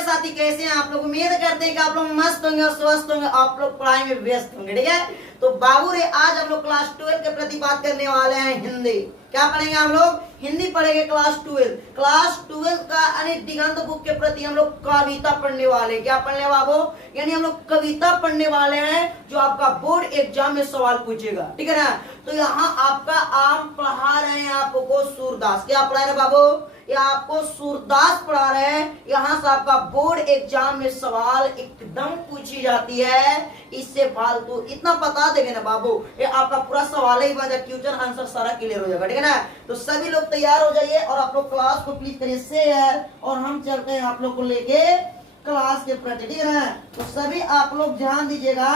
प्यारे साथी, कैसे हैं आप लोग? उम्मीद करते हैं कि आप लोग मस्त होंगे और स्वस्थ होंगे, आप लोग पढ़ाई में व्यस्त होंगे। ठीक है, तो बाबू रे आज हम लोग क्लास 12 के प्रति बात करने वाले हैं हिंदी। क्या पढ़ेंगे हम लोग? हिंदी पढ़ेंगे क्लास 12। क्लास 12 का यानी दिगंत बुक के प्रति हम लोग कविता पढ़ने वाले हैं। क्या पढ़ने बाबू? यानी हम लोग कविता पढ़ने वाले हैं जो आपका बोर्ड एग्जाम में सवाल पूछेगा। ठीक है ना? तो यहाँ आपका आम पढ़ा रहे हैं आपको सूरदास। क्या पढ़ा रहे बाबू? ये आपको सूरदास पढ़ा रहे हैं। यहाँ से आपका बोर्ड एग्जाम में सवाल एकदम पूछी जाती है। इससे फालतू इतना बता देंगे ना बाबू, ये आपका पूरा सवाल ही बन जाएगा, क्वेश्चन आंसर सारा क्लियर हो जाएगा। ठीक है ना? तो सभी लोग तैयार हो जाइए और आप लोग क्लास को प्लीज करिए शेयर, और हम चलते हैं आप लोग को लेके क्लास के प्रति। ठीक है ना? तो सभी आप लोग ध्यान दीजिएगा,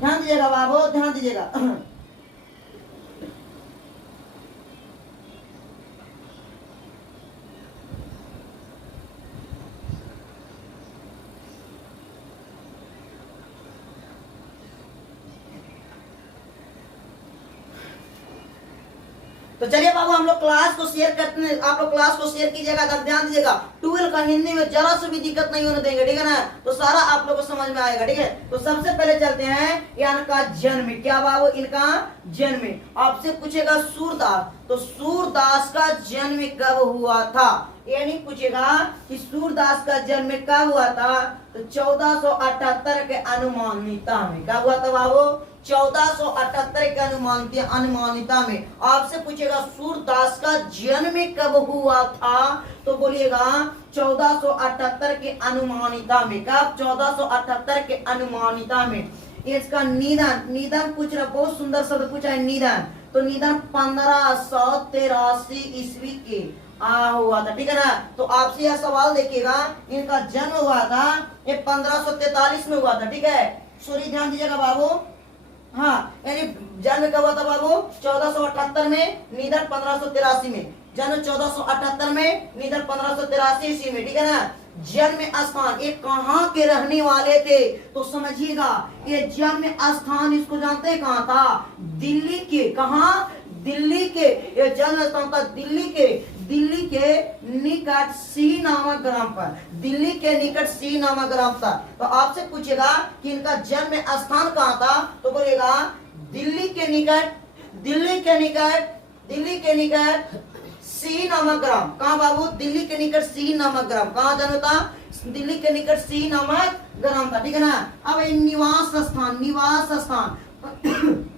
ध्यान दीजिएगा बाबू, ध्यान दीजिएगा। तो चलिए बाबू हम लोग क्लास को शेयर करते हैं, आप लोग क्लास को शेयर कीजिएगा। ध्यान दीजिएगा, 12 का हिंदी में जरा से भी दिक्कत नहीं होने देंगे। ठीक है ना? तो सारा आप लोग को समझ में आएगा। ठीक है, तो सबसे पहले चलते हैं इनका जन्म। क्या बाबू? इनका जन्म आपसे पूछेगा सूरदास, तो सूरदास का जन्म कब हुआ था? ये नहीं पूछेगा कि सूरदास का जन्म कब हुआ था। तो 1478 के अनुमानिता में। क्या हुआ था बाबू? 1478 के अनुमानिता में आपसे पूछेगा सूरदास का जन्म कब हुआ था, तो बोलिएगा 1478 के अनुमानिता में। कब? 1478 के अनुमानिता में। इसका निधन, निधन पूछ रहा, बहुत सुंदर शब्द पूछा है निधन। तो निधन 1583 ईस्वी के हुआ था। ठीक है ना? तो आपसे यह सवाल देखिएगा, इनका जन्म हुआ था ये 1543 में हुआ था। ठीक है, सॉरी ध्यान दीजिएगा बाबू। हाँ, यानी जन्म कब हुआ था बाबू? 1478 में, निधन 1583 में। जन्म 1478 में, निधन 1583 ईस्वी में। ठीक है ना? जन्म स्थान, ये कहाँ के रहने वाले थे? तो समझिएगा, ये जन्म स्थान इसको जानते हैं कहाँ था? दिल्ली के। कहाँ? दिल्ली के। ये जन्म स्थान था दिल्ली के, दिल्ली के निकट सी नामक ग्राम पर। दिल्ली के निकट सी नामक ग्राम था। तो आपसे पूछेगा कि इनका जन्म स्थान कहाँ था, तो बोलेगा दिल्ली के निकट, दिल्ली के निकट, दिल्ली के निकट सी नामक ग्राम। कहाँ बाबू? दिल्ली के निकट सी नामक ग्राम। कहाँ जन्म था? दिल्ली के निकट सी नामक ग्राम था। ठीक है ना? अब निवास स्थान, निवास स्थान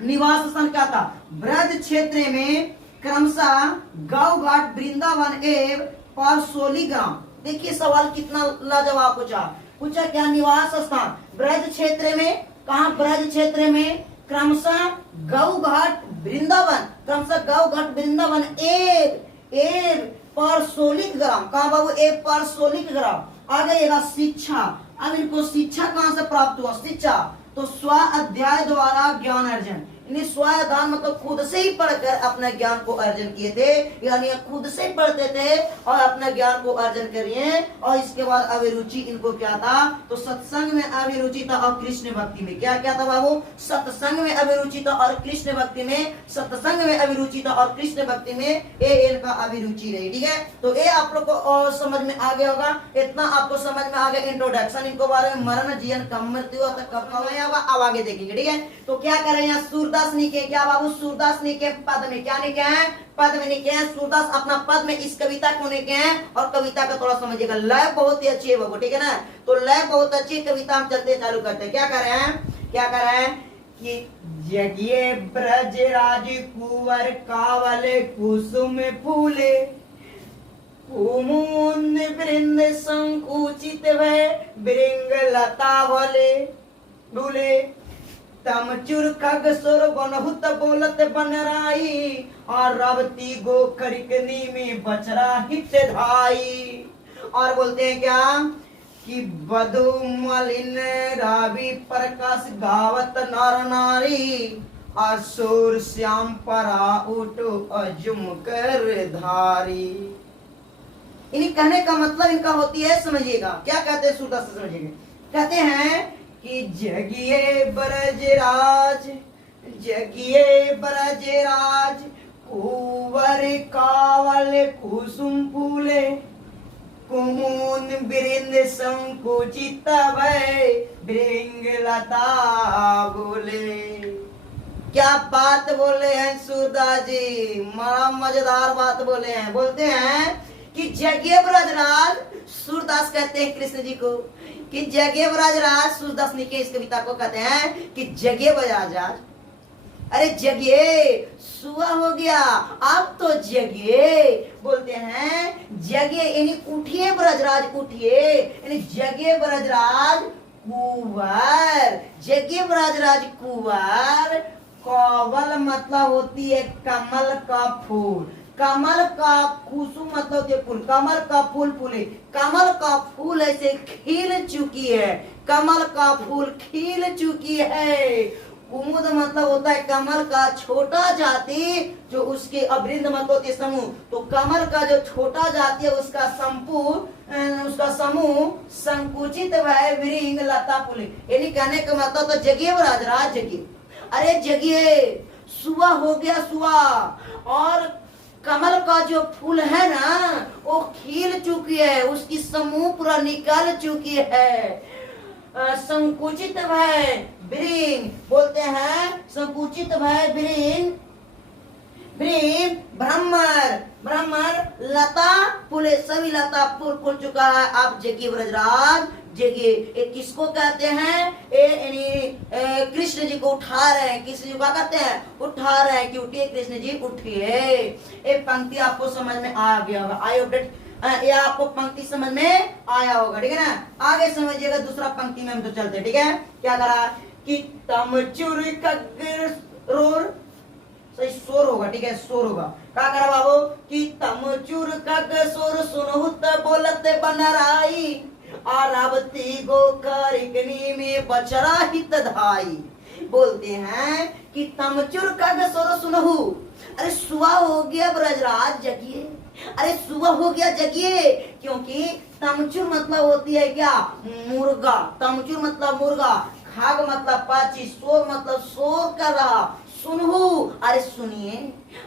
निवास स्थान क्या था? ब्रज क्षेत्र में क्रमशः गांव घाट वृंदावन एवं पारसोली ग्राम। देखिए सवाल कितना लाजवाब पूछा। पूछा क्या? निवास स्थान ब्रज क्षेत्र में। कहा? ब्रज क्षेत्र में क्रमशः गौ घाट वृंदावन, क्रमशः गौ घाट वृंदावन एवं पारसोलिक ग्राम। कहा बाबू? एक पारसोलिक ग्राम। आ गएगा शिक्षा। अब इनको शिक्षा कहां से प्राप्त हुआ? शिक्षा तो स्व अध्याय द्वारा ज्ञान अर्जन। स्वाध्याय मतलब खुद से ही पढ़कर अपने ज्ञान को अर्जन किए थे, यानी खुद से पढ़ते थे और अपने ज्ञान को अर्जन करिए। और इसके बाद अभिरुचि इनको क्या था? तो सत्संग में अभिरुचि था और कृष्ण भक्ति में। क्या क्या था बाबू? सत्संग में अभिरुचि था और कृष्ण भक्ति में, सत्संग में अभिरुचि था और कृष्ण भक्ति में ये इनका अभिरुचि रही। ठीक है, तो ये आप लोग को और समझ में आ गया होगा। इतना आपको समझ में आ गया इंट्रोडक्शन इनको बारे में। मरण जीवन कब मृत्यु होता कब अब आगे देखेंगे। ठीक है, तो क्या कर रहे हैं? सूरदास निके। क्या बाबू? सूरदास निके पद में। क्या निके हैं? पद में निके हैं। सूरदास अपना पद में इस कविता को निके हैं। और कविता का थोड़ा समझिएगा, लय बहुत ही अच्छी है बाबू। ठीक है ना? तो लय बहुत अच्छी कविता हम चलते चालू करते हैं। क्या कर रहे हैं? क्या कर रहे हैं कि जगिए ब्रज राज कुंवर कावल कुसुम फूले, कुमुद वृंद संकुचित भय भृंग लता भले भूले, तमचुर खग सुर बनहुत बोलत बनराई, और रवती गो खड़कनी में बचरा हित धाई। और बोलते हैं क्या कि बधु मलिन रावी प्रकाश गावत नर नारी, और सूर श्याम परा उठो अजुम कर धारी। इन्हीं कहने का मतलब इनका होती है, समझिएगा क्या कहते हैं सूरदास से, समझिएगा। कहते हैं कि जगिए ब्रजराज, जगिए ब्रजराज कुंवर कावल कुसुम फूले, कुमुन बिरिंद संकुचित भय भृंगलता बोले। क्या बात बोले हैं सूरदास जी, बड़ा मजेदार बात बोले हैं। बोलते हैं कि जगिए ब्रजराज, सूरदास कहते हैं कृष्ण जी को कि जगिए ब्रजराज। सूरदास ने के इस कविता को कहते हैं कि जगिए ब्रजराज, अरे जगिए, सुबह हो गया, अब तो जगिए। बोलते हैं जगिए यानी उठिए ब्रजराज, उठिए यानी जगिए ब्रजराज कुंवर, जगिए ब्रजराज कुंवर। कौवल मतलब होती है कमल का फूल, कमल का कुसुम मतलब होती है फूल, कमल का फूल फूले, कमल का फूल ऐसे खिल चुकी है, कमल का फूल खिल चुकी है। कुमुद मतलब होता है कमल का छोटा जाति, जो उसके अवृंद मतलब होती है समूह, तो कमल का जो छोटा जाति है उसका उसका समूह संकुचित भय भृंग लता फूले। यानी कहने का मतलब तो जगिए ब्रजराज जगिए, अरे जगिए, सुबह हो गया सुबह, और कमल का जो फूल है ना वो खिल चुकी है, उसकी समूह पूरा निकल चुकी है। संकुचित भय भृंग, बोलते हैं संकुचित भय भृंग, भृंग भ्रमर, भ्रमर लता फूले, सभी लता फूल फूल चुका है। आप जगिए ब्रजराज जगिए। ये किसको कहते हैं? कृष्ण जी को उठा रहे हैं, कृष्ण जी क्या कहते हैं? उठा रहे हैं कि उठिए कृष्ण जी उठिए। ये पंक्ति आपको समझ में आ गया होगा, आई अपडेट, ये आपको पंक्ति समझ में आया होगा, ठीक है ना। आगे समझिएगा, दूसरा पंक्ति में हम तो चलते, ठीक है। क्या करा कि तमचुर कग्र, सही शोर होगा, ठीक है, शोर होगा। क्या करा बाबू कि तमचुर कग्र सोर सुनहुत बोलत बनराई, आरावती गोखरिकनी में बचरा हित धाई। बोलते हैं कि तमचुर कग्र सोर सुनहु, अरे सुबह हो गया ब्रजराज जगिए, अरे सुबह हो गया जगिए। क्योंकि तमचुर मतलब होती है क्या? मुर्गा, तमचुर मतलब मुर्गा, खाग मतलब पाची, शोर मतलब शोर कर रहा, सुनहु अरे सुनिए,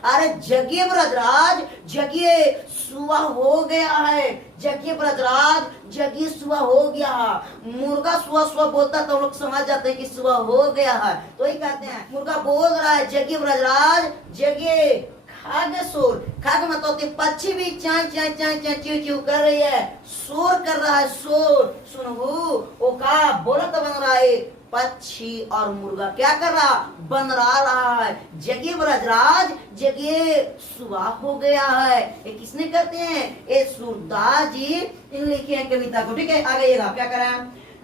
अरे जगिए ब्रजराज जगिए, सुबह हो गया है, जगिए ब्रजराज जगिए, सुबह हो गया है। मुर्गा सुबह सुबह बोलता तो लोग समझ जाते हैं कि सुबह हो गया है, तो ही कहते हैं मुर्गा बोल रहा है जगिए ब्रजराज जगिए। खाग शोर, खाग मतलब होती है पक्षी भी चाय चाय चाय चाय च्यू च्यू कर रही है, शोर कर रहा है, शोर सुनहु वो का बोलत बन रहा है, पक्षी और मुर्गा क्या कर रहा? बनरा रहा है। जगिए ब्रजराज जगिए, सुबह हो गया है। ये किसने कहते हैं? ये सूरदास जी लिखे हैं कविता को, ठीक है। आगे क्या करा?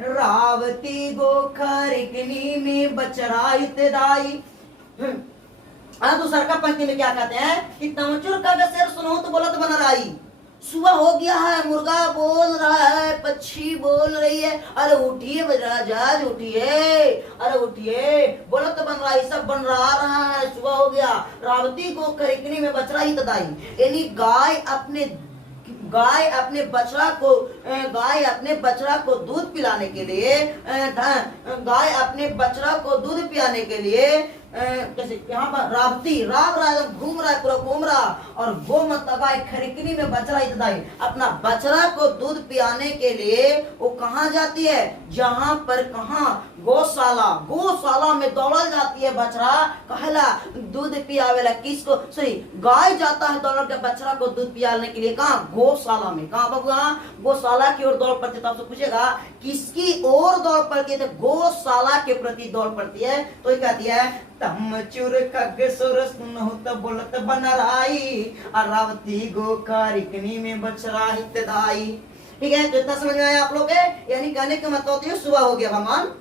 रावती गोखरिकनी में बचरा हितदाई। दूसरा का पंक्ति में क्या कहते हैं कि तमचुर का शेर सुनो तो बोलत बन रही, सुबह हो गया है, मुर्गा बोल रहा है, पक्षी बोल रही है, अरे उठिए ब्रजराज उठिए, अरे उठिए, बोलत बन रहा है, सब बन रहा है, सुबह हो गया। रावती को खरिकनी में बचरा ही तदाई, यानी गाय अपने बछड़ा को दूध पिलाने के लिए, गाय अपने बछड़ा को दूध पिलाने के लिए जैसे यहाँ पर रावती राव रहा है, घूम रहा है, पूरा घूम रहा, और गो मतलब गाय खरिकनी में बछड़ा हितदाई, अपना बछड़ा को दूध पिलाने के लिए वो कहाँ जाती है? जहाँ पर कहाँ? गौशाला में दौड़ जाती है बछड़ा, कहला दूध पियावेला किसको? सॉरी, गाय जाता है दौड़ के बछड़ा को दूध पिलाने के लिए, कहाँ? गौशाला में। कहाँ बबुआ? गौशाला की ओर दौड़ पड़ती है। तो आपसे पूछेगा किसकी ओर दौड़ पड़ती है? तो गौशाला के प्रति दौड़ पड़ती है। तो ये कहती है तमचुर खग सुर सुनहुत बोलत बनराई, रावती गोखरिकनी में बछड़ा हितदाई। ठीक है, तो इतना समझ में आया आप लोग के? यानी कहने का मतलब होती है सुबह हो गया भगवान,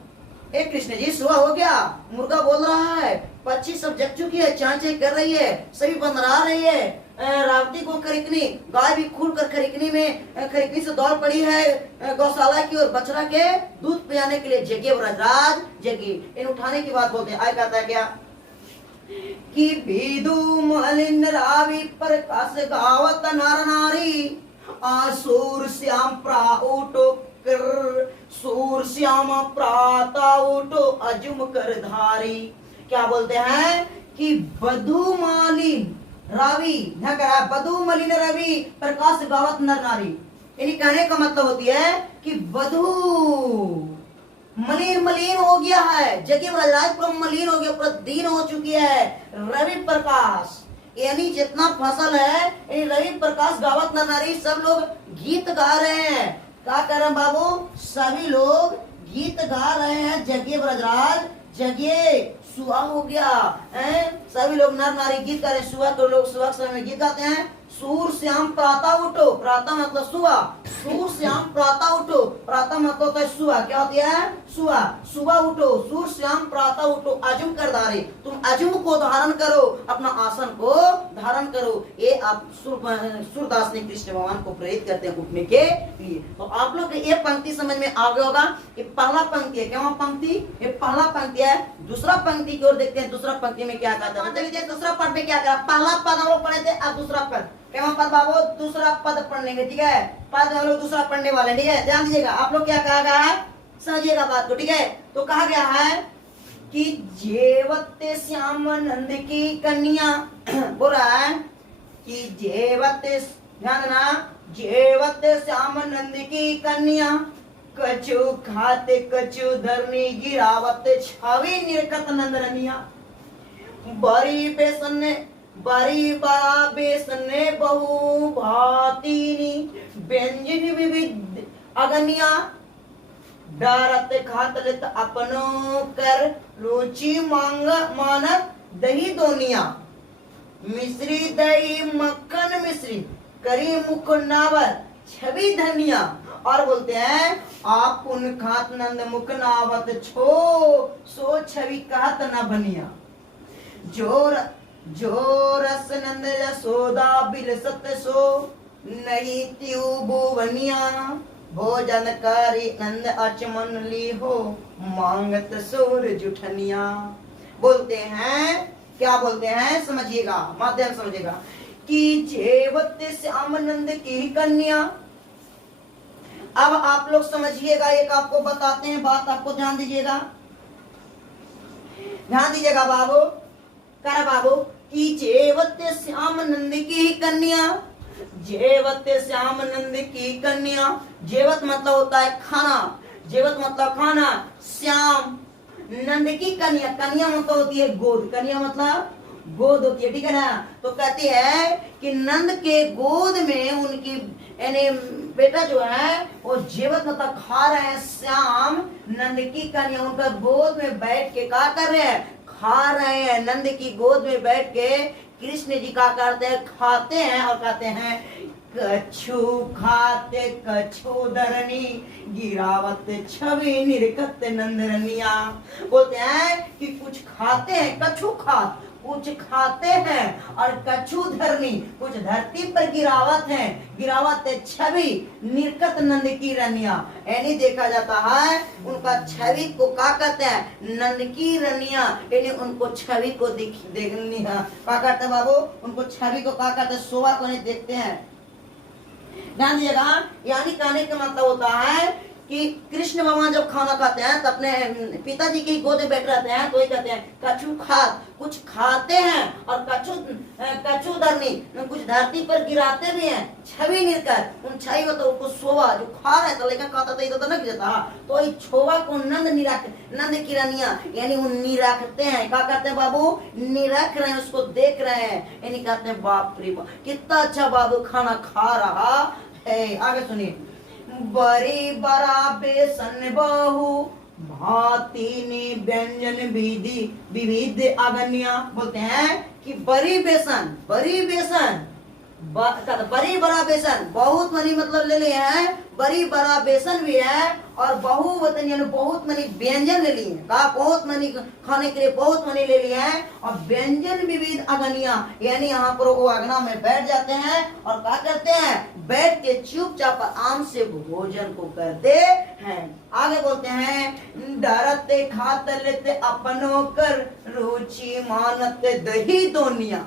ए कृष्ण जी सुबह हो गया, मुर्गा बोल रहा है, पक्षी सब जग चुकी है, चांचे कर रही है, सभी बनरा रही है, रावती को खरिकनी, गाय भी खुल कर खरिकनी से दौड़ पड़ी है गौशाला की और बछड़ा के दूध पिलाने के लिए। जगिए ब्रजराज जगिए। इन उठाने की बात बोलते हैं। आगे कहता है क्या कि विदु मलिन रावी प्रकाश गावत नर नारी, आसूर श्याम प्राउटो कर, सूर श्याम प्राता उठो अजुम कर धारी। क्या बोलते हैं कि बधु मालिन रवि, बधु मलिन रवि प्रकाश गावत नर नारी, यानी कहने का मतलब होती है कि वधु मलिन मलिन हो गया है, जगह ब्रजराज पूरा मलिन हो गया, पूरा दीन हो चुकी है। रवि प्रकाश यानी जितना फसल है, यानी रवि प्रकाश गावत नर नारी सब लोग गीत गा रहे हैं। क्या कर रहे हैं बाबू? सभी लोग गीत गा रहे हैं। जगिए ब्रजराज जगिए, सुबह हो गया है। सभी लोग नर नारी गीत गा रहे हैं। सुबह तो लोग सुबह समय में गीत गाते हैं। सूर श्याम प्रातः उठो, प्रातः मतलब सुबह, सूर श्याम प्रातः उठो, प्रातः मतलब होता है सुबह। क्या होती है? सुबह। सुबह उठो, सूर श्याम प्रातः उठो, अजुम कर धारे, तुम अजुम को धारण करो, अपना आसन को धारण करो। ये आप सूरदास ने कृष्ण भगवान को प्रेरित करते हैं उठने के लिए। तो आप लोग ये पंक्ति समझ में आ गया होगा। ये पहला पंक्ति है। क्या पंक्ति? ये पहला पंक्ति है। दूसरा पंक्ति की ओर देखते हैं। दूसरा पंक्ति में क्या कहता है? दूसरा पद में क्या कहा? पहला पद हम लोग पढ़े थे, अब दूसरा पद। क्या पद बाबू? दूसरा पद पढ़ लेंगे, ठीक है। पद हम लोग दूसरा पढ़ने वाले, ठीक है। ध्यान दीजिएगा आप लोग, क्या कहा गया है समझिएगा बात को, ठीक है। तो कहा गया है कि जेवते श्याम नंद की कन्या, बोल रहा है कि जेवते, ध्यान देना, जेवते श्याम नंद की कन्या, कछु खाते कछु धरनी, गिरावत छवि निर्कत नंदरनिया। बड़ी बड़ा बेसन बहु भातीनी, व्यंजन विविध अगनिया, डरत खात लेत अपनो कर, रुचि मांग मानत दही दोनिया। मिश्री दही मक्खन मिश्री, करी मुख नावर छवि धनिया। और बोलते हैं आप पुन खात नंद मुख नावत छो, सो छवि कहत न बनिया। जो रस नंद यशोदा बिलसत सो, नहीं त्यू भुवनिया। भोजन करी नंद अचमन ली हो, मांगत सूर जुठनिया। बोलते हैं, क्या बोलते हैं समझिएगा, माध्यम समझिएगा कि जेवत श्याम नंद की कन्या। अब आप लोग समझिएगा, एक आपको बताते हैं बात, आपको ध्यान दीजिएगा, ध्यान दीजिएगा बाबू। कर बाबू कि जेवत श्याम नंद की कन्या, जेवत श्याम नंद की कन्या। जेवत मतलब होता है खाना, जेवत मतलब खाना। श्याम नंद की कन्या, कन्या मतलब होती है गोद, कन्या मतलब गोद होती है, ठीक है ना। तो कहती है कि नंद के गोद में उनकी यानी बेटा जो है वो जेवत मतलब खा रहे हैं। श्याम नंद की कन्या उनका गोद में बैठ के क्या कर रहे हैं? खा रहे हैं। नंद की गोद में बैठ के कृष्ण जी क्या करते हैं? खाते हैं। और कहते हैं कछु खाते कछु धरनी, गिरावत छवि निर्कत नंदरनिया। बोलते हैं कि कुछ खाते हैं, कछु खात कुछ खाते हैं, और कछु धरनी कुछ धरती पर गिरावत है, गिरावत छवि निर्कत नंद की रनिया। यानी देखा जाता है उनका छवि को क्या कहते हैं? नंद की रनिया। यानी उनको छवि को देखनी है, क्या कहते हैं बाबू? उनको छवि को क्या कहते हैं? शोभा को नहीं देखते हैं। ध्यान दीजिएगा, यानी कहने का मतलब होता है कि कृष्ण भगवान जब खाना खाते हैं तो अपने पिताजी की गोद में बैठ रहते हैं, तो ये कहते हैं कछु खात कुछ खाते हैं, और कछु धरनी कुछ धरती पर गिराते भी हैं। छवि निर्कर उन छवि तो उसको शोभा जो खा रहे थे, लेकिन खाता तो नहीं गिरता, तो इस शोभा को नंद की रनिया यानी वो निरखते हैं। क्या करते हैं बाबू? निरख रहे हैं, उसको देख रहे हैं। यानी कहते हैं बाप रे बाप कितना अच्छा बाबू खाना खा रहा है। आगे सुनिए, बड़ी बड़ा बेसन बहु भातीनी, व्यंजन विधि विविध अगनिया। बोलते हैं कि बड़ी बेसन बड़ी बड़ा बेसन, बहुत मनी मतलब ले लिए हैं, बड़ी बड़ा बेसन भी है, और बहुवचन यानी बहुत मनी व्यंजन ले लिए हैं। कहा बहुत मनी खाने के लिए बहुत मनी ले लिए हैं, और व्यंजन विविध अगनिया यानी यहाँ पर वो अगना में बैठ जाते हैं, और क्या करते हैं? बैठ के चुपचाप आराम से भोजन को करते हैं। आगे बोलते हैं डरते खात लेते अपनों कर, रुचि मानते दही दोनिया।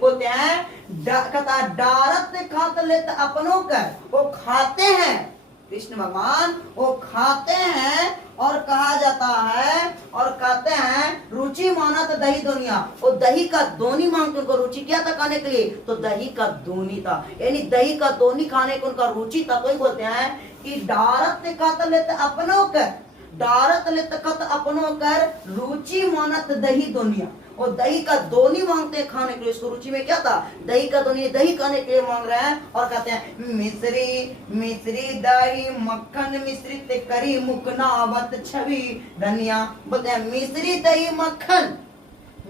बोलते हैं डारत खाते लेते अपनों कर, वो खाते हैं कृष्ण भगवान वो खाते हैं और कहा जाता है और कहते हैं रुचि माना तो दही दुनिया, वो दही का दोनी मांगते उनको रुचि क्या था खाने के लिए, तो दही का दोनी था, यानी दही का दोनी खाने को उनका रुचि था। तो ही बोलते हैं कि डारत कत लेते अपनों कर, डारत लेते कत अपनों कर रुचि मानत दही दुनिया, और दही का दोनी मांगते हैं खाने के लिए। इसको रुचि में क्या था, दही का दोनी, दही खाने के लिए मांग रहे हैं और कहते हैं मिश्री मिश्री दही मक्खन मिश्रित करी मुकनावत छवि धनिया। बोलते हैं मिश्री दही मक्खन,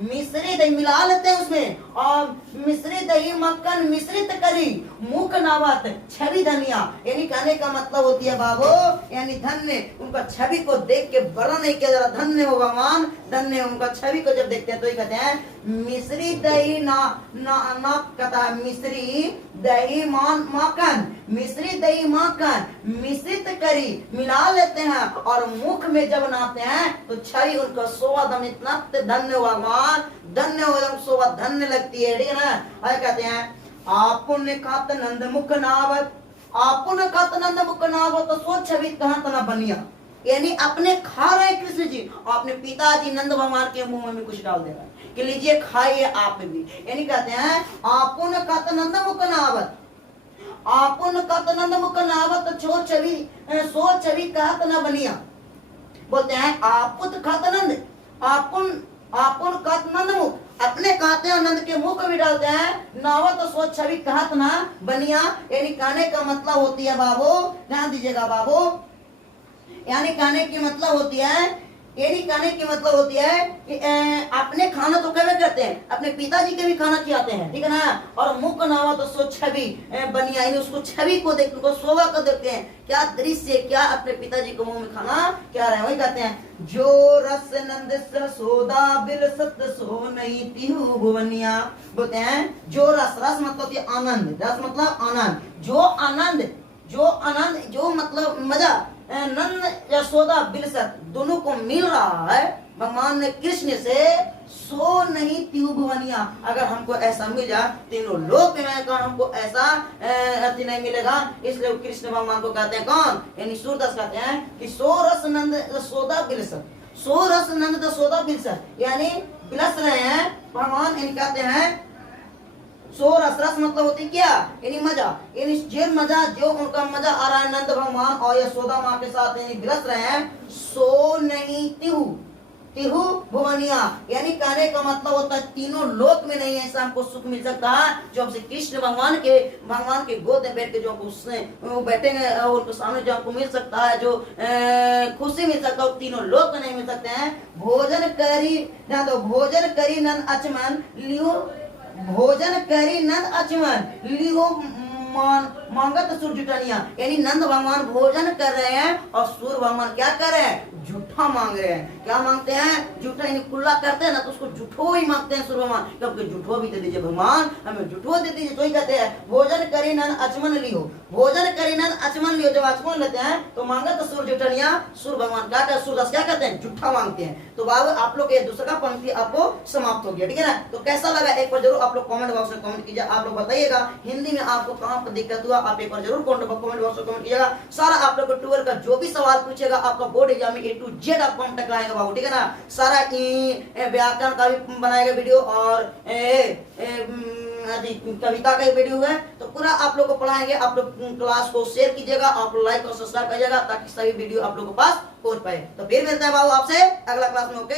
मिश्री दही मिला लेते हैं उसमें, और मिश्री दही मक्खन मिश्रित करी मुख नावत छवि धनिया, यानी कहने का मतलब होती है बाबू यानी धन्य, उनका छवि को देख के बड़ा नहीं किया जा रहा, धन्य हो भगवान, धन्य उनका छवि को जब देखते हैं तो ही कहते हैं मिश्री दही ना ना ना कहता है मिश्री दही माखन, मिश्री दही माखन मिश्रित करी मिला लेते हैं और मुख में जब नाते हैं तो छवि उनका शोभा इतना धन्य हुआ भगवान, धन्य हो शोभा धन्य लगती है, ठीक है ना। और कहते हैं आपुन खात नंद मुख नावत, आपुन खात नंद मुख नावत तो सो छवि कहाँ तना बनिया, यानी अपने खा रहे कृष्ण जी और अपने पिताजी नंद भगवान के मुंह में भी कुछ डाल दे रहा है कि लीजिए खाइए आप भी, यानी कहते हैं आपुन खात नंद मुख नावत, आपुन खात नंद मुख नावत छो छवि सो छवि कहत न बनिया। बोलते हैं आपुत खात नंद, आपुन आपुन खात नंद मुख, अपने खाते हैं नंद के मुंह को भी डालते हैं, नावत तो सो छवि कहत ना बनिया, यानी कहने का मतलब होती है बाबू, ध्यान दीजिएगा बाबू, यानी कहने की मतलब होती है, यानी कहने की मतलब होती है कि अपने खाना तो कभी करते हैं, अपने पिताजी के भी खाना खिलाते हैं, ठीक है ना, और मुख नावा तो सो छवि बनिया, यानी उसको छवि को देखते, उनको शोभा को देखते हैं, क्या दृश्य, क्या अपने पिताजी को मुंह में खाना क्या रहे हैं, वही कहते हैं जो रस नंद सोदा बिल सत्य सो नहीं तिहु भुवनिया। बोलते हैं जो रस, रस मतलब आनंद, रस मतलब आनंद, जो आनंद, जो आनंद, जो मतलब मजा नंद यशोदा बिलसत दोनों को मिल रहा है भगवान ने कृष्ण से, सो नहीं तिहु भुवनिया, अगर हमको ऐसा मिल जाए तीनों लोक में हमको ऐसा अति नहीं मिलेगा, इसलिए कृष्ण भगवान को कहते हैं कौन, यानी सूरदास कहते हैं कि सो रस नंद यशोदा बिलसत, सो रस नंद यशोदा बिलसत, यानी बिलस रहे हैं भगवान, यानी कहते हैं सो रस, रस मतलब होती क्या, यानी मजा, यानी जो मजा, जो उनका मजा आ रहा है नंद भगवान और यशोदा माँ के साथ यानी बिलस रहे हैं, सो नहीं तिहु तिहु भुवनिया, यानी कहने का मतलब होता है तीनों लोक में नहीं ऐसा हमको सुख मिल सकता है जो हमसे कृष्ण भगवान के गोद में बैठ के जो हमको उसने वो बैठेंगे और उनके सामने जो हमको मिल सकता है, जो खुशी मिल सकता है, तीनों लोक में नहीं मिल सकते हैं। भोजन करी ना तो भोजन करी नंद अचमन लियो, भोजन करी नंद अचमन लियो मांगत सुर जुटनिया, यानी नंद भगवान भोजन कर रहे हैं और सूर्य भगवान क्या कर रहे हैं, झूठा मांग रहे हैं। क्या मांगते हैं, झूठा, यानी खुला करते हैं ना तो उसको झूठो ही मांगते हैं सूर्य भगवान, क्योंकि झूठो भी दे दीजिए भगवान, हमें झूठो दे दीजिए, तो ही कहते हैं भोजन करी नंद अचमन लियो, भोजन करी नंद अचमन लियो, जब अचमन लेते हैं तो मांगत सूर्य जुटनिया, सूर्य भगवान क्या, सूरदास क्या कहते हैं, झूठा मांगते हैं। तो बाबू आप लोग ये दूसरा पंक्ति आपको समाप्त हो गया, ठीक है ना। तो कैसा लगा एक बार जरूर आप लोग कमेंट बॉक्स में कमेंट कीजिए, आप लोग बताइएगा हिंदी में आपको कहाँ पर दिक्कत हुआ, आप एक बार जरूर कमेंट बॉक्स में कमेंट कीजिएगा। सारा आप लोग को टूअर का जो भी सवाल पूछेगा आपका बोर्ड एग्जाम में A to Z आप कम तक लाएगा बाबू, ठीक है ना। सारा व्याकरण का भी बनाएगा वीडियो और कविता का वीडियो है, तो पूरा आप लोग को पढ़ाएंगे। आप लोग क्लास को शेयर कीजिएगा, आप लोग लाइक और सब्सक्राइब करिएगा ताकि सभी वीडियो आप लोग के पास पहुंच पाए। तो फिर मिलता है बाबू आपसे अगला क्लास में, ओके।